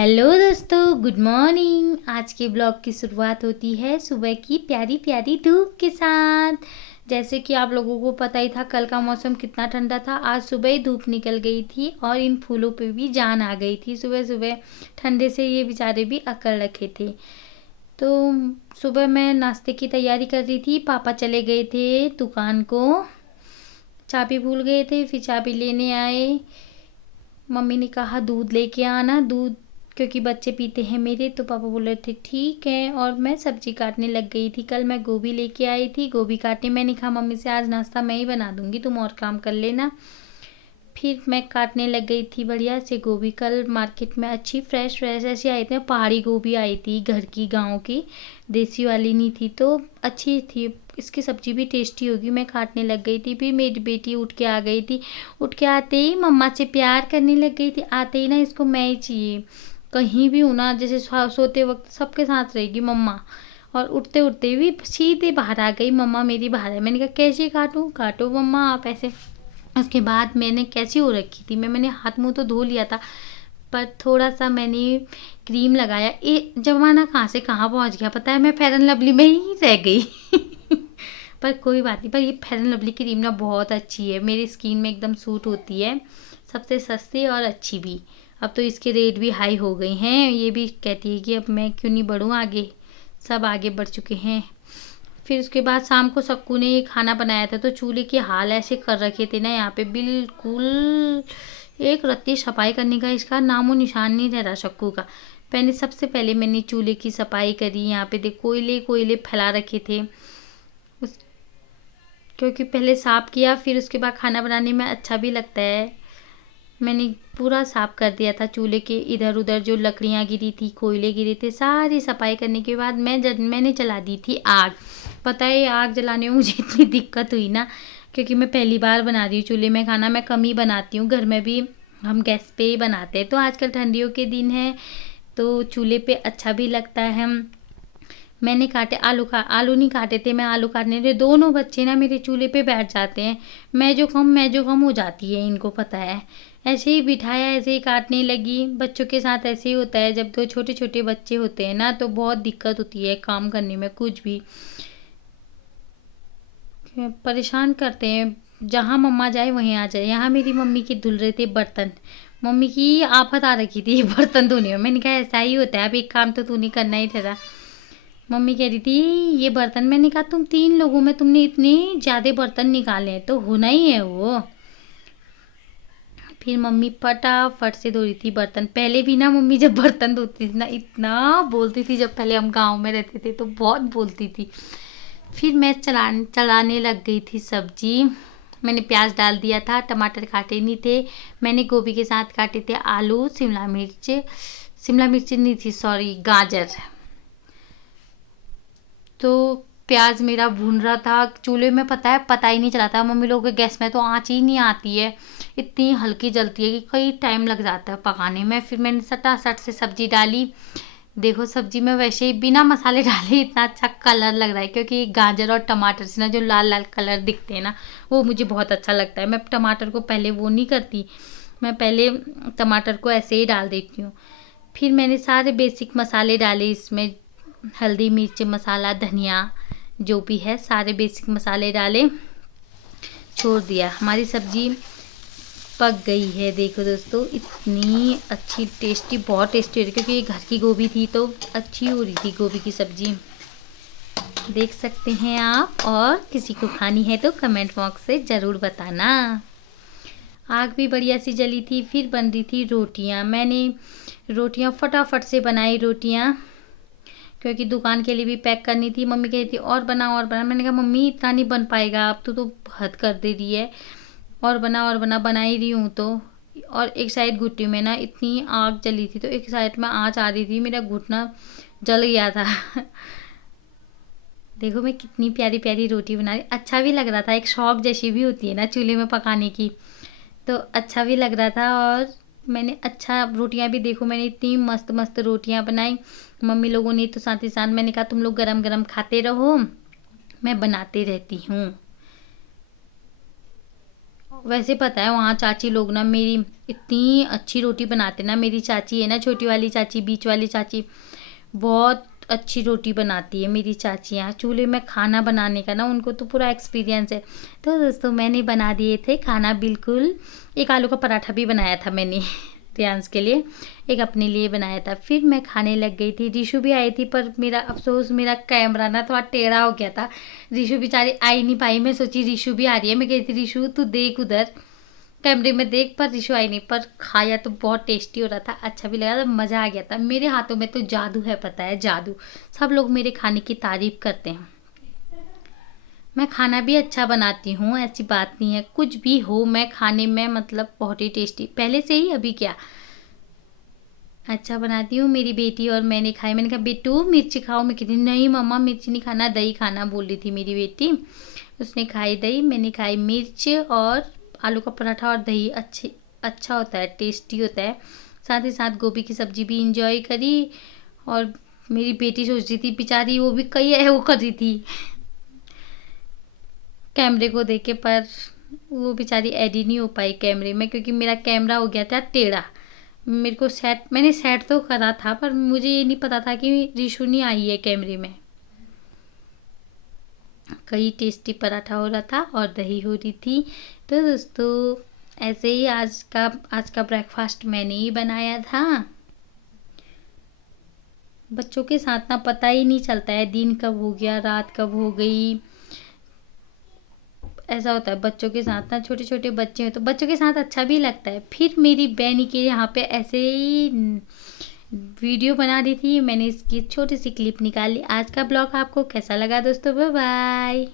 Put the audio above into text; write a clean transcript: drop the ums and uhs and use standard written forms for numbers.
Hello दोस्तों, good morning. आज के ब्लॉग की शुरुआत होती है सुबह की प्यारी प्यारी धूप के साथ। जैसे कि आप लोगों को पता ही था कल का मौसम कितना ठंडा था। आज सुबह ही धूप निकल गई थी और इन फूलों पे भी जान आ गई थी। सुबह सुबह ठंडे से ये बेचारे भी अकड़ रखे थे। तो सुबह मैं नाश्ते की तैयारी कर रही थी। पापा चले गए थे दुकान को, चाबी भूल गए थे, फिर चाबी लेने आए। मम्मी ने कहा दूध लेके आना, दूध क्योंकि बच्चे पीते हैं मेरे। तो पापा बोल रहे थे ठीक है, और मैं सब्जी काटने लग गई थी। कल मैं गोभी लेके आई थी, गोभी काटने। मैंने कहा मम्मी से आज नाश्ता मैं ही बना दूंगी, तुम और काम कर लेना। फिर मैं काटने लग गई थी बढ़िया से गोभी। कल मार्केट में अच्छी फ्रेश फ्रेश ऐसी आई थी, पहाड़ी गोभी आई थी, घर की, गाँव की, देसी वाली नहीं थी, तो अच्छी थी। इसकी सब्जी भी टेस्टी होगी। मैं काटने लग गई थी, फिर मेरी बेटी उठ के आ गई थी। उठ के आते ही मम्मा से प्यार करने लग गई थी। आते ही ना इसको मैं ही चाहिए। कहीं भी हूँ ना, जैसे सोते वक्त सबके साथ रहेगी मम्मा, और उठते उठते भी सीधे बाहर आ गई, मम्मा मेरी बाहर है। मैंने कहा कैसे काटूँ, काटो मम्मा आप ऐसे। उसके बाद मैंने कैसी हो रखी थी, मैंने हाथ मुंह तो धो लिया था, पर थोड़ा सा मैंने क्रीम लगाया। ये जमाना कहाँ से कहाँ पहुँच गया पता है, मैं फेयर एंड लवली में ही रह गई। पर कोई बात नहीं, पर ये फेयर एंड लवली क्रीम ना बहुत अच्छी है, मेरी स्किन में एकदम सूट होती है। सबसे सस्ती और अच्छी भी। अब तो इसके रेट भी हाई हो गए हैं। ये भी कहती है कि अब मैं क्यों नहीं बढ़ूँ आगे, सब आगे बढ़ चुके हैं। फिर उसके बाद शाम को सक्कू ने ये खाना बनाया था, तो चूल्हे के हाल ऐसे कर रखे थे ना यहाँ पे, बिल्कुल एक रत्ती सफाई करने का इसका नामो निशान नहीं रह रहा सक्कू का। सबसे पहले मैंने चूल्हे की सफाई करी। यहाँ पे देख कोयले कोयले फैला रखे थे, उस क्योंकि पहले साफ़ किया, फिर उसके बाद खाना बनाने में अच्छा भी लगता है। मैंने पूरा साफ़ कर दिया था चूल्हे के इधर उधर, जो लकड़ियाँ गिरी थी, कोयले गिरे थे, सारी सफाई करने के बाद मैंने जला दी थी आग। पता है आग जलाने में मुझे इतनी दिक्कत हुई ना, क्योंकि मैं पहली बार बना रही हूँ चूल्हे में खाना। मैं कम ही बनाती हूँ, घर में भी हम गैस पे ही बनाते हैं। तो आजकल ठंडियों के दिन है तो चूल्हे पे अच्छा भी लगता है। मैंने काटे आलू नहीं काटे थे, मैं आलू काटने थे। दोनों बच्चे ना मेरे चूल्हे पे बैठ जाते हैं, मैं जो कम हो जाती है, इनको पता है। ऐसे ही बिठाया, ऐसे ही काटने लगी। बच्चों के साथ ऐसे ही होता है, जब दो छोटे छोटे बच्चे होते हैं ना तो बहुत दिक्कत होती है काम करने में, कुछ भी परेशान करते हैं। जहाँ मम्मा जाए वहीं आ जाए। यहाँ मेरी मम्मी के धुल रहे थे बर्तन, मम्मी की आफत आ रखी थी बर्तन धोने में। मैंने कहा ऐसा ही होता है, अब एक काम तो तू नहीं करना ही था। मम्मी कह रही थी ये बर्तन, मैंने कहा तुम 3 लोगों में तुमने इतने ज़्यादा बर्तन निकाले हैं तो होना ही है वो। फिर मम्मी फटाफट से धो रही थी बर्तन। पहले भी ना मम्मी जब बर्तन धोती थी ना इतना बोलती थी, जब पहले हम गांव में रहते थे तो बहुत बोलती थी। फिर मैं चलाने लग गई थी सब्जी। मैंने प्याज डाल दिया था, टमाटर काटे नहीं थे। मैंने गोभी के साथ काटे थे आलू, शिमला मिर्च नहीं थी, सॉरी, गाजर। तो प्याज मेरा भून रहा था चूल्हे में, पता ही नहीं चला था। मम्मी लोगों के गैस में तो आँच ही नहीं आती है, इतनी हल्की जलती है कि कई टाइम लग जाता है पकाने में। फिर मैंने सटासट से सब्जी डाली। देखो सब्जी में वैसे ही बिना मसाले डाले इतना अच्छा कलर लग रहा है, क्योंकि गाजर और टमाटर से ना जो लाल लाल कलर दिखते हैं ना, वो मुझे बहुत अच्छा लगता है। मैं टमाटर को पहले वो नहीं करती, मैं पहले टमाटर को ऐसे ही डाल देती हूँ। फिर मैंने सारे बेसिक मसाले डाले इसमें, हल्दी, मिर्च मसाला, धनिया, जो भी है सारे बेसिक मसाले डाले, छोड़ दिया। हमारी सब्जी पक गई है। देखो दोस्तों इतनी अच्छी टेस्टी, बहुत टेस्टी हो रही, क्योंकि ये घर की गोभी थी तो अच्छी हो रही थी गोभी की सब्जी, देख सकते हैं आप। और किसी को खानी है तो कमेंट बॉक्स से ज़रूर बताना। आग भी बढ़िया सी जली थी। फिर बन रही थी रोटियां। मैंने रोटियां फटाफट से बनाई रोटियां, क्योंकि दुकान के लिए भी पैक करनी थी। मम्मी कह रही थी और बना और बना। मैंने कहा मम्मी इतना नहीं बन पाएगा, अब तो हद कर दे रही है, और बना, बना ही रही हूँ तो। और एक साइड घुट्टी में ना इतनी आग जली थी, तो एक साइड में आँच आ रही थी, मेरा घुटना जल गया था। देखो मैं कितनी प्यारी प्यारी रोटी बना रही, अच्छा भी लग रहा था। एक शौक जैसी भी होती है ना चूल्हे में पकाने की, तो अच्छा भी लग रहा था। और मैंने अच्छा रोटियां भी, देखो मैंने इतनी मस्त मस्त रोटियां बनाई। मम्मी लोगों ने तो साथ ही साथ, मैंने कहा तुम लोग गरम गरम खाते रहो, मैं बनाती रहती हूँ। वैसे पता है वहाँ चाची लोग ना मेरी इतनी अच्छी रोटी बनाते ना, मेरी चाची है ना, छोटी वाली चाची, बीच वाली चाची, बहुत अच्छी रोटी बनाती है मेरी चाची। यहाँ चूल्हे में खाना बनाने का ना उनको तो पूरा एक्सपीरियंस है। तो दोस्तों मैंने बना दिए थे खाना, बिल्कुल एक आलू का पराठा भी बनाया था मैंने रियांश के लिए, एक अपने लिए बनाया था। फिर मैं खाने लग गई थी। रिशु भी आई थी, पर मेरा अफसोस मेरा कैमरा ना थोड़ा टेढ़ा हो गया था, रिशु बेचारी आ ही नहीं पाई। मैं सोची रिशु भी आ रही है, मैं कही थी रिशु तू देख उधर कैमरे में देख, पर रिशु आई नहीं। पर खाया तो बहुत टेस्टी हो रहा था, अच्छा भी लगा था, मज़ा आ गया था। मेरे हाथों में तो जादू है, पता है, जादू। सब लोग मेरे खाने की तारीफ़ करते हैं। मैं खाना भी अच्छा बनाती हूँ, ऐसी बात नहीं है। कुछ भी हो मैं खाने में मतलब बहुत ही टेस्टी, पहले से ही, अभी क्या अच्छा बनाती हूँ। मेरी बेटी और मैंने खाई, मैंने कहा बेटू मिर्ची खाओ, मैं कहती नहीं मम्मा मिर्ची नहीं खाना, दही खाना बोल रही थी मेरी बेटी। उसने खाई दही, मैंने खाई मिर्च, और आलू का पराठा और दही अच्छा होता है, टेस्टी होता है। साथ ही साथ गोभी की सब्जी भी इंजॉय करी। और मेरी बेटी सोच रही थी बेचारी, वो भी कई है वो कर रही थी कैमरे को देख के, पर वो बेचारी ऐड ही नहीं हो पाई कैमरे में, क्योंकि मेरा कैमरा हो गया था टेढ़ा। मेरे को मैंने सेट तो करा था, पर मुझे ये नहीं पता था कि रिशु नहीं आई है कैमरे में। कई टेस्टी पराठा हो रहा था और दही हो रही थी। तो दोस्तों ऐसे ही आज का ब्रेकफास्ट मैंने ही बनाया था। बच्चों के साथ ना पता ही नहीं चलता है दिन कब हो गया, रात कब हो गई। ऐसा होता है बच्चों के साथ ना, छोटे छोटे बच्चे हैं तो बच्चों के साथ अच्छा भी लगता है। फिर मेरी बहनी के यहाँ पे ऐसे ही वीडियो बना दी थी, मैंने इसकी छोटी सी क्लिप निकाली। आज का ब्लॉग आपको कैसा लगा दोस्तों? Bye bye.